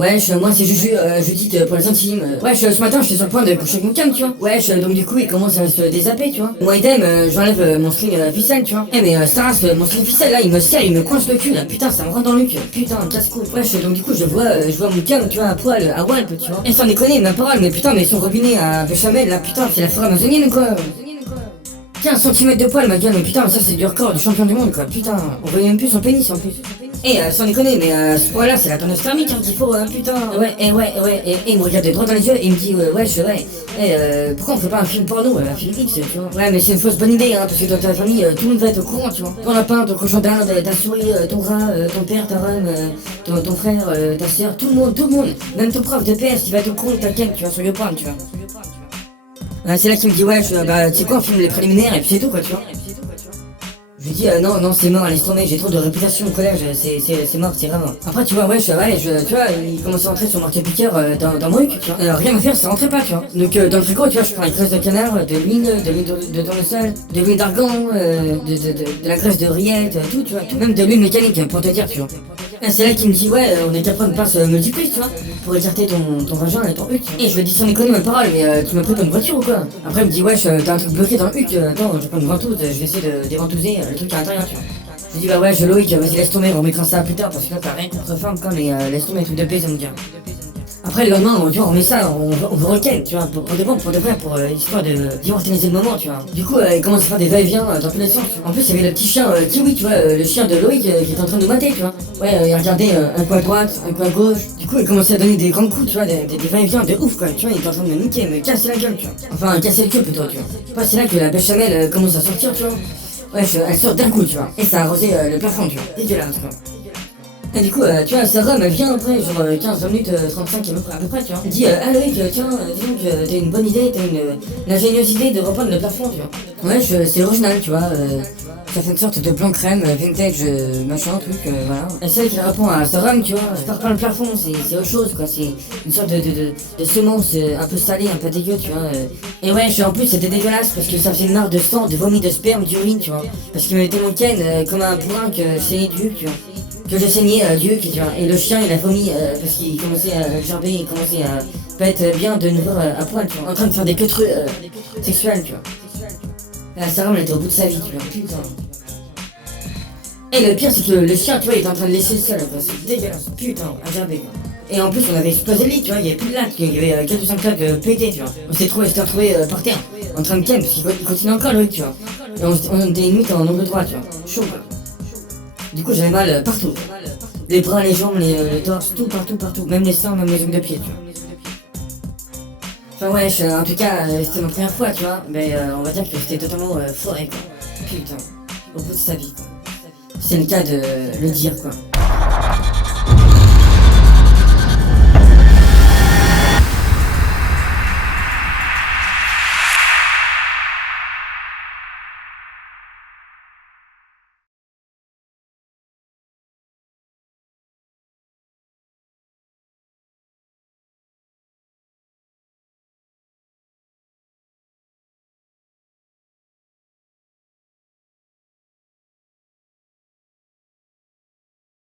Moi c'est Juju, Judith pour les intimes. Ce matin j'étais sur le point de coucher avec mon cam, tu vois. Donc du coup il commence à se dézapper, tu vois. Moi idem, j'enlève mon string ficelle, tu vois. Mais Staras, mon string ficelle là, il me serre, il me coince le cul là, putain ça me rentre dans le cul, putain, casse-cou. Donc du coup je vois mon cam, tu vois, à poil, à Walp, tu vois. Et sans déconner, ma parole, mais putain, mais son robinet à béchamel là, putain, c'est la forêt amazonienne ou quoi. 15 centimètres de poil ma gueule, mais putain ça c'est du record du champion du monde quoi, putain, on voyait même plus son pénis en plus. Et sans déconner, mais ce poil là c'est la tendance thermique qu'il faut, putain. Et il me regarde droit dans les yeux et il me dit pourquoi on fait pas un film porno, un film X, tu vois. Ouais mais c'est une fausse bonne idée parce que dans ta famille tout le monde va être au courant, tu vois. Ton lapin, ton cochon d'Inde, ta souris, ton rat, ton père, ta rhum, ton frère, ta soeur, tout le monde, même ton prof de PS qui va être au courant de ta quête, tu vois, sur le point, tu vois. C'est là qu'il me dit tu sais quoi, on filme les préliminaires et puis c'est tout quoi, tu vois. Je lui dis non c'est mort, laisse tomber, j'ai trop de réputation au collège, c'est mort, c'est vraiment. Après tu vois tu vois, il commence à rentrer sur marqué piqueur dans mon truc, tu vois. Rien à faire, ça rentrait pas, tu vois. Donc dans le frigo, tu vois, je prends les graisses de canard, de l'huile de tournesol, de l'huile d'argan, de la graisse de rillette, tout, tu vois, tout. Même de l'huile mécanique pour te dire, tu vois. C'est là qu'il me dit on est qu'à prendre une pince multiplex, tu vois, pour écarter ton vagin et ton huc. Et je lui dis sans déconner ma parole, mais tu me prends une voiture ou quoi? Après il me dit t'as un truc bloqué dans le huc, attends, je vais prendre une ventouse, je vais essayer de déventouser le truc à l'intérieur, tu vois. Je lui dis Loïc, vas-y laisse tomber, on mettra ça plus tard parce que là t'as rien contre femme quoi, mais laisse tomber, truc de paix ça me dit. Après le lendemain, tu vois, on met ça, on vous requête, tu vois, pour de vrai, pour histoire d'immortaliser le moment, tu vois. Du coup, il commence à faire des va-et-vient dans tous les sens. En plus, il y avait le petit chien Kiwi, tu vois, le chien de Loïc qui était en train de nous mater, tu vois. Il regardait un coin à droite, un coin à gauche. Du coup, il commençait à donner des grands coups, tu vois, des va-et-vient de ouf, quoi. Tu vois, il était en train de me niquer, me casser la gueule, tu vois. Enfin, casser le cul plutôt, tu vois. Après, c'est là que la béchamel commence à sortir, tu vois. Elle sort d'un coup, tu vois. Et ça a arrosé le plafond, tu vois. Dégueulasse, quoi. Et du coup, tu vois, sa rhum, elle vient après, genre 15 minutes 35 à peu près, tu vois. Elle dit, ah Loïc, tiens, dis donc, t'as une bonne idée, t'as une ingénieuse idée de reprendre le plafond, tu vois. C'est original, tu vois. Ça fait une sorte de blanc crème, vintage, machin, truc, voilà. Et c'est elle qui répond à sa rhum, tu vois. Je pars pas le plafond, c'est autre chose, quoi. C'est une sorte de semence un peu salée, un peu dégueu, tu vois. Et en plus, c'était dégueulasse parce que ça faisait une mare de sang, de vomi, de sperme, d'urine, tu vois. Parce qu'il me mettait mon ken comme un bourrin que c'est du, tu vois. Que j'ai saigné Dieu, tu vois, et le chien il a vomi parce qu'il commençait à gerber, il commençait à pas être bien de nouveau à poil, tu vois, en train de faire des queutreux sexuels, tu vois. Sa rhum elle était au bout de sa vie, tu vois, putain. Et le pire c'est que le chien, tu vois, il était en train de laisser le sol, quoi, c'est dégueulasse, putain, à gerber, quoi. Et en plus on avait explosé le lit, tu vois, il y avait plus de lac, il y avait 4 ou 5 lacs pétés, tu vois. On s'était retrouvé par terre, en train de ken, parce qu'il continue encore le tu vois. Et on était limite en angle droit, tu vois, chaud, quoi. Du coup j'avais mal partout. Les bras, les jambes, le torse, tout, partout. Même les seins, même les ongles de pied, tu vois. Enfin en tout cas, c'était ma première fois, tu vois. Mais on va dire que c'était totalement forêt, quoi. Putain, au bout de sa vie, quoi. C'est le cas de le dire, quoi.